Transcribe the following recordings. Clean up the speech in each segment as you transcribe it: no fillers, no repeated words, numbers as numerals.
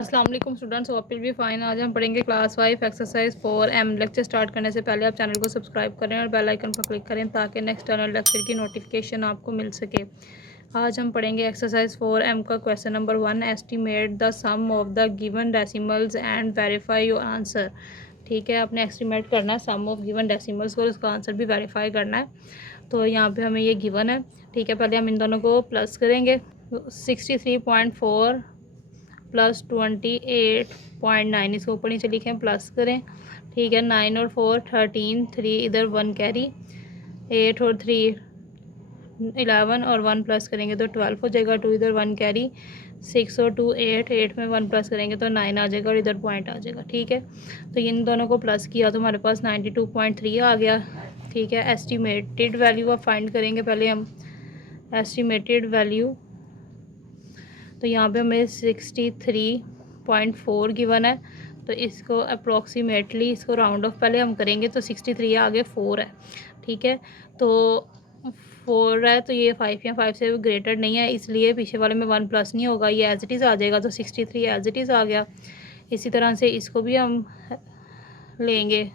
अस्सलाम वालेकुम students, hope will be fine. आज हम पढ़ेंगे class 5 exercise 4M। Lecture start करने से पहले आप चैनल को सब्सक्राइब करें और बेल आइकन पर क्लिक करें ताकि नेक्स्ट टर्नल लेक्चर की नोटिफिकेशन आपको मिल सके। आज हम पढ़ेंगे एक्सरसाइज 4M का question number 1, estimate the sum of the given decimals and verify your answer. ठीक है, आपने एस्टिमेट करना है सम ऑफ गिवन डेसिमल्स को और उसका आंसर भी वेरीफाई करना है। तो यहाँ पे हमें ये गिवन है। ठीक है, पहले हम इन दोनों को प्लस करेंगे। 63.4 प्लस 28.9, इसको ऊपर नीचे लिखें, प्लस करें। ठीक है, 9 और 4 13, 3 इधर 1 कैरी, 8 और 3 11 और 1 प्लस करेंगे तो 12 हो जाएगा। 2 इधर 1 कैरी, 6 और 2 8, 8 में 1 प्लस करेंगे तो 9 आ जाएगा और इधर पॉइंट आ जाएगा। ठीक है, तो इन दोनों को प्लस किया तो हमारे पास 92.3 आ गया। ठीक है, एस्टिमेटेड वैल्यू आप फाइंड करेंगे पहले हम। एस्टिमेटेड वैल्यू तो यहाँ पे हमें 63.4 गिवन है, तो इसको अप्रोक्सीमेटली इसको राउंड ऑफ पहले हम करेंगे तो 63 आगे 4 है। ठीक है, तो 4 है तो ये 5 या 5 से ग्रेटर नहीं है, इसलिए पीछे वाले में 1 प्लस नहीं होगा, ये एज इट इज़ आ जाएगा। तो 63 एज इट इज़ आ गया। इसी तरह से इसको भी हम लेंगे,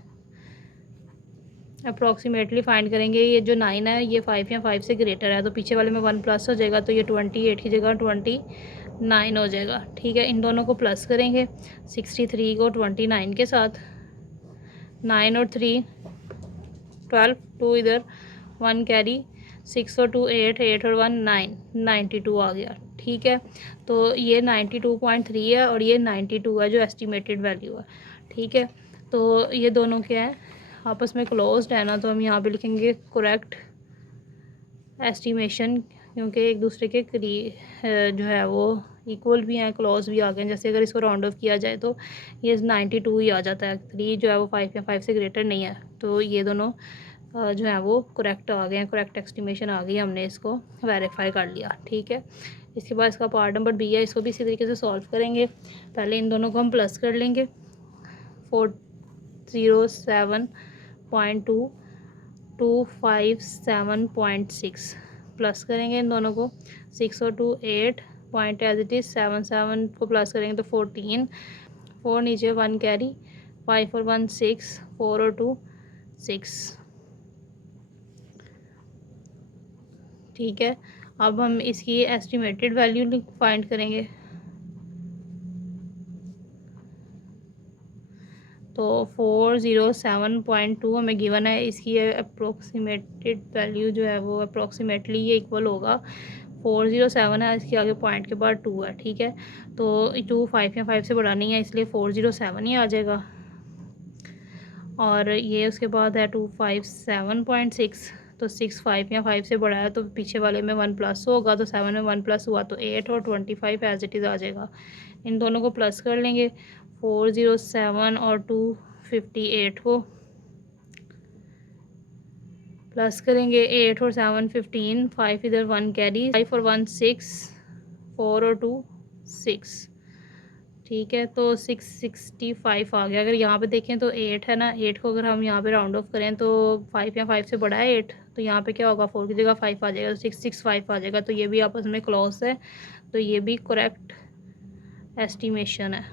अप्रॉक्सीमेटली फाइंड करेंगे। ये जो 9 है ये 5 या 5 से ग्रेटर है, तो पीछे वाले में 1 प्लस हो जाएगा, तो ये 28 की जगह 29 हो जाएगा। ठीक है, इन दोनों को प्लस करेंगे, 63 को 29 के साथ, 9 और 3 12, 2 इधर 1 कैरी, 6 और 2 8, 8 और 1 9, 92 आ गया। ठीक है, तो ये 92.3 है और ये 92 है जो एस्टिमेटेड वैल्यू है। ठीक है, तो ये दोनों क्या है, आपस में क्लोज्ड है ना, तो हम यहाँ पे लिखेंगे करेक्ट एस्टिमेशन, क्योंकि एक दूसरे के करीब जो है वो इक्वल भी हैं, क्लोज भी आ गए हैं। जैसे अगर इसको राउंड ऑफ किया जाए तो ये 92 ही आ जाता है। 3 जो है वो 5 या 5 से ग्रेटर नहीं है, तो ये दोनों जो है वो करेक्ट आ गए हैं, करेक्ट एस्टिमेशन आ गई, हमने इसको वेरीफाई कर लिया। ठीक है, इसके बाद इसका पार्ट नंबर बी है, इसको भी इसी तरीके से सॉल्व करेंगे। पहले इन दोनों को हम प्लस कर लेंगे, 407.2 257.6 प्लस करेंगे इन दोनों को, 6 और 2 8 पॉइंट एज इट इज़, 7 7 को प्लस करेंगे तो 14, 4 नीचे 1 कैरी, 5 और 1 6, 4 और 2 6। ठीक है, अब हम इसकी एस्टिमेटेड वैल्यू फाइंड करेंगे। तो 407.2 हमें गिवन है, इसकी अप्रोक्सीमेटेड वैल्यू जो है वो अप्रोक्सीमेटली ये इक्वल होगा 407 है, इसके आगे पॉइंट के बाद 2 है। ठीक है, तो 2 5 या 5 से बड़ा नहीं है, इसलिए 407 ही आ जाएगा। और ये उसके बाद है 257.6, तो 6 5 या 5 से बड़ा है, तो पीछे वाले में 1 प्लस होगा, तो 7 में 1 प्लस हुआ तो 8 और 25 एज इट इज़ आ जाएगा। इन दोनों को प्लस कर लेंगे, 407 और 258 को प्लस करेंगे, 8 और 7 15, 5 इधर 1 कैरी, 5 और 1 6, 4 और 2 6। ठीक है, तो 665 आ गया। अगर यहाँ पे देखें तो 8 है ना, 8 को अगर हम यहाँ पे राउंड ऑफ करें तो 5 या 5 से बड़ा है 8, तो यहाँ पे क्या होगा, 4 की जगह 5 आ जाएगा, तो 665 आ जाएगा। तो ये भी आपस में क्लोज है, तो ये भी करेक्ट एस्टिमेशन है,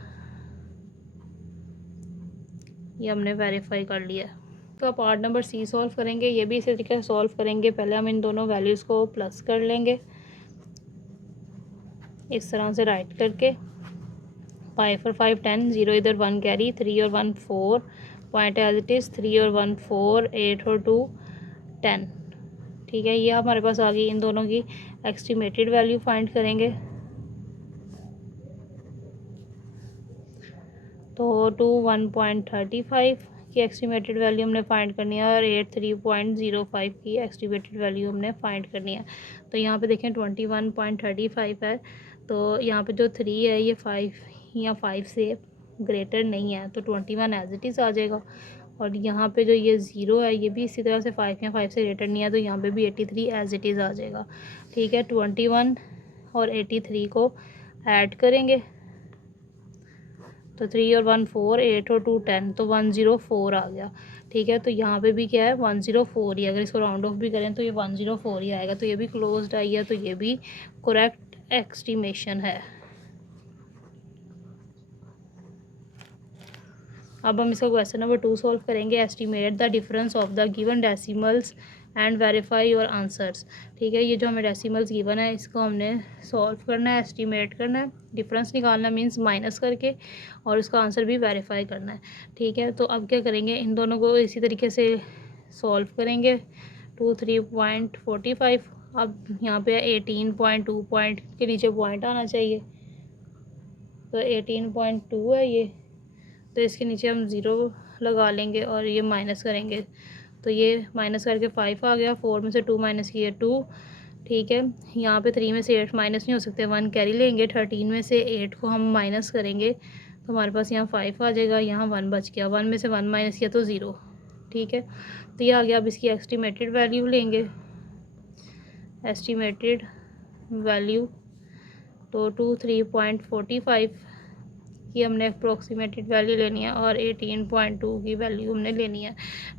ये हमने वेरीफाई कर लिया। तो पार्ट नंबर सी सॉल्व करेंगे, ये भी इसी तरीके से सॉल्व करेंगे। पहले हम इन दोनों वैल्यूज़ को प्लस कर लेंगे इस तरह से राइट करके, 5 और 5 10, 0 इधर 1 कैरी, 3 और 1 4 पॉइंट एज इट इज़, 3 और 1 4, 8 और 2 10। ठीक है, ये हमारे पास आ गई। इन दोनों की एस्टिमेटेड वैल्यू फाइंड करेंगे, तो 2 1.35 की एस्टिमेटेड वैल्यू हमने फाइंड करनी है और 8 3.05 की एस्टिमेटेड वैल्यू हमने फाइंड करनी है। तो यहाँ पे देखें 21.35 है, तो यहाँ पे जो 3 है ये 5 या 5 से ग्रेटर नहीं है, तो 21 एज इट इज़ आ जाएगा। और यहाँ पे जो ये 0 है ये भी इसी तरह से 5 या 5 से ग्रेटर नहीं है, तो यहाँ पे भी 83 एज इट इज़ आ जाएगा। ठीक है, 21 और 83 को ऐड करेंगे तो 3 और 1 4, 8 और 2 10, तो 104 आ गया। ठीक है, तो यहाँ पे भी क्या है 104 ही, अगर इसको राउंड ऑफ भी करें तो ये 104 ही आएगा, तो ये भी क्लोज्ड आई है, तो ये भी करेक्ट एस्टिमेशन है। अब हम इसका क्वेश्चन नंबर 2 सॉल्व करेंगे। Estimate the difference of the given decimals and verify your answers. ठीक है, ये जो हमें डेसिमल्स गिवन है इसको हमने सॉल्व करना है, एस्टिमेट करना है, डिफरेंस निकालना मीन्स माइनस करके, और उसका आंसर भी वेरीफाई करना है। ठीक है, तो अब क्या करेंगे, इन दोनों को इसी तरीके से सॉल्व करेंगे। 23.45, अब यहाँ पे 18.2 पॉइंट के नीचे पॉइंट आना चाहिए, तो 18.2 है ये, तो इसके नीचे हम ज़ीरो लगा लेंगे और ये माइनस करेंगे, तो ये माइनस करके 5 आ गया। 4 में से 2 माइनस किए 2। ठीक है, यहाँ पे 3 में से 8 माइनस नहीं हो सकते, 1 कैरी लेंगे। 13 में से 8 को हम माइनस करेंगे तो हमारे पास यहाँ 5 आ जाएगा, यहाँ 1 बच गया। 1 में से 1 माइनस किया तो 0। ठीक है, तो ये आ गया। अब इसकी एस्टिमेटेड वैल्यू लेंगे, एस्टिमेटेड वैल्यू तो 23.45 की हमने अप्रोक्सीमेटेड वैल्यू लेनी है और 18.2 की वैल्यू हमने लेनी है।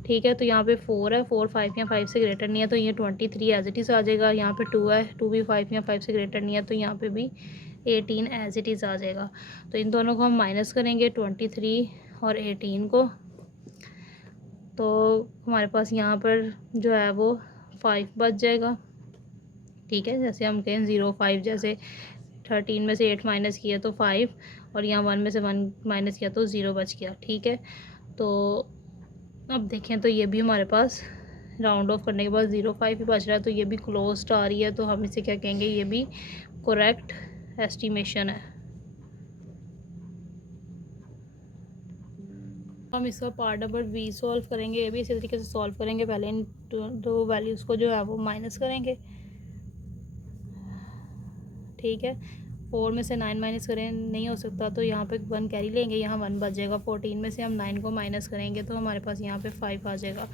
ठीक है, तो यहाँ पे 4 है, 4 5 या 5 से ग्रेटर नहीं है, तो ये 23 एज इट इज़ आ जाएगा। यहाँ पे 2 है, 2 भी 5 या 5 से ग्रेटर नहीं है, तो यहाँ पे भी 18 एज इट इज़ आ जाएगा। तो इन दोनों को हम माइनस करेंगे, 23 और 18 को, तो हमारे पास यहाँ पर जो है वो 5 बच जाएगा। ठीक है, जैसे हम कहें 0 5, जैसे 13 में से 8 माइनस किया तो 5, और यहाँ 1 में से 1 माइनस किया तो 0 बच गया। ठीक है, तो अब देखें तो ये भी हमारे पास राउंड ऑफ करने के बाद 0.5 ही बच रहा है, तो ये भी क्लोज्ड आ रही है, तो हम इसे क्या कहेंगे, ये भी करेक्ट एस्टिमेशन है। हम इसका पार्ट नंबर बी सॉल्व करेंगे। ये भी इसी तरीके से सॉल्व करेंगे। पहले इन दो वैल्यूज़ को जो है वो माइनस करेंगे। ठीक है, 4 में से 9 माइनस करें नहीं हो सकता, तो यहाँ पे 1 कैरी लेंगे, यहाँ 1 बच जाएगा। 14 में से हम 9 को माइनस करेंगे तो हमारे पास यहाँ पे 5 आ जाएगा।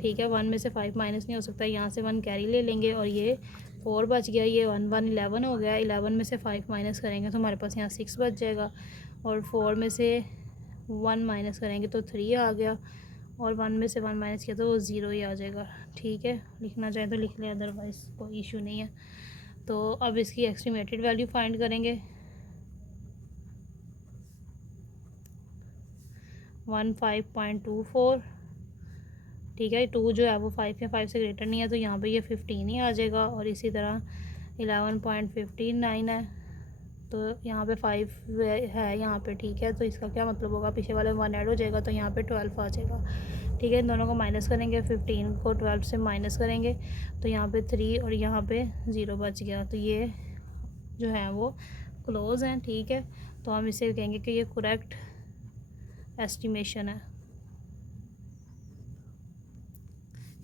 ठीक है, 1 में से 5 माइनस नहीं हो सकता, यहाँ से 1 कैरी ले लेंगे और ये 4 बच गया। ये 1 1 11 हो गया। 11 में से 5 माइनस करेंगे तो हमारे पास यहाँ 6 बच जाएगा, और 4 में से 1 माइनस करेंगे तो 3 आ गया, और 1 में से 1 माइनस किया तो वो 0 ही आ जाएगा। ठीक है, लिखना चाहे तो लिख लें, अदरवाइज़ कोई इशू नहीं है। तो अब इसकी एस्टिमेटेड वैल्यू फाइंड करेंगे। 15.24। ठीक है, 2 जो है वो 5 या 5 से ग्रेटर नहीं है, तो यहाँ पे ये 15 ही आ जाएगा। और इसी तरह 11.59 है, तो यहाँ पे 5 है यहाँ पे। ठीक है, तो इसका क्या मतलब होगा, पीछे वाले 1 ऐड हो जाएगा, तो यहाँ पे 12 आ जाएगा। ठीक है, इन दोनों को माइनस करेंगे, 15 को 12 से माइनस करेंगे तो यहाँ पे 3 और यहाँ पे 0 बच गया, तो ये जो है वो क्लोज़ हैं। ठीक है, तो हम इसे कहेंगे कि ये करेक्ट एस्टिमेशन है।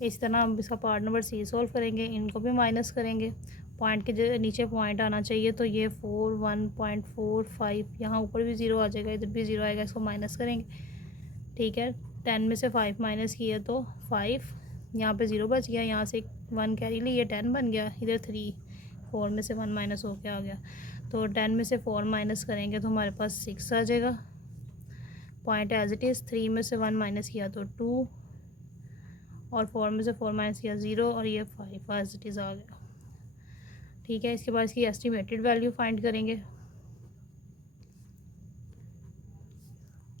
इस तरह हम इसका पार्ट नंबर सी सॉल्व करेंगे, इनको भी माइनस करेंगे। पॉइंट के जो नीचे पॉइंट आना चाहिए, तो ये 4 1.45, यहाँ ऊपर भी 0 आ जाएगा, इधर भी 0 आएगा, इसको माइनस करेंगे। ठीक है, 10 में से 5 माइनस किए तो 5, यहाँ पे 0 बच गया, यहाँ से 1 कैरी ली, ये 10 बन गया, इधर 3, 4 में से 1 माइनस होके आ गया, तो 10 में से 4 माइनस करेंगे तो हमारे पास 6 आ जाएगा। पॉइंट एज इट इज़, 3 में से 1 माइनस किया तो 2, और 4 में से 4 माइनस किया 0, और ये 5 एज इट इज़ आ गया। ठीक है, इसके बाद इसकी एस्टिमेटेड वैल्यू फाइंड करेंगे।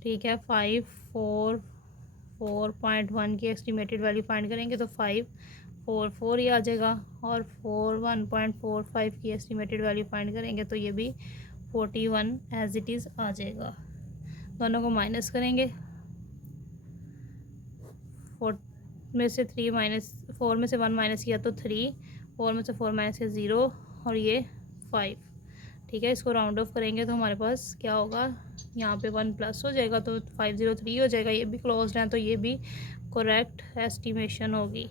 ठीक है, 544.1 की एस्टिमेटेड वैल्यू फाइंड करेंगे तो 544 ही आ जाएगा, और 41.45 की एस्टिमेटेड वैल्यू फाइंड करेंगे तो ये भी 41 एज इट इज़ आ जाएगा। दोनों को माइनस करेंगे, 4 में से 3 माइनस 4 में से 1 माइनस किया तो 3, 4 में से 4 माइनस किया 0, और ये 5। ठीक है, इसको राउंड ऑफ करेंगे तो हमारे पास क्या होगा, यहाँ पे 1 प्लस हो जाएगा, तो 503 हो जाएगा। ये भी क्लोज्ड है, तो ये भी करेक्ट एस्टिमेशन होगी।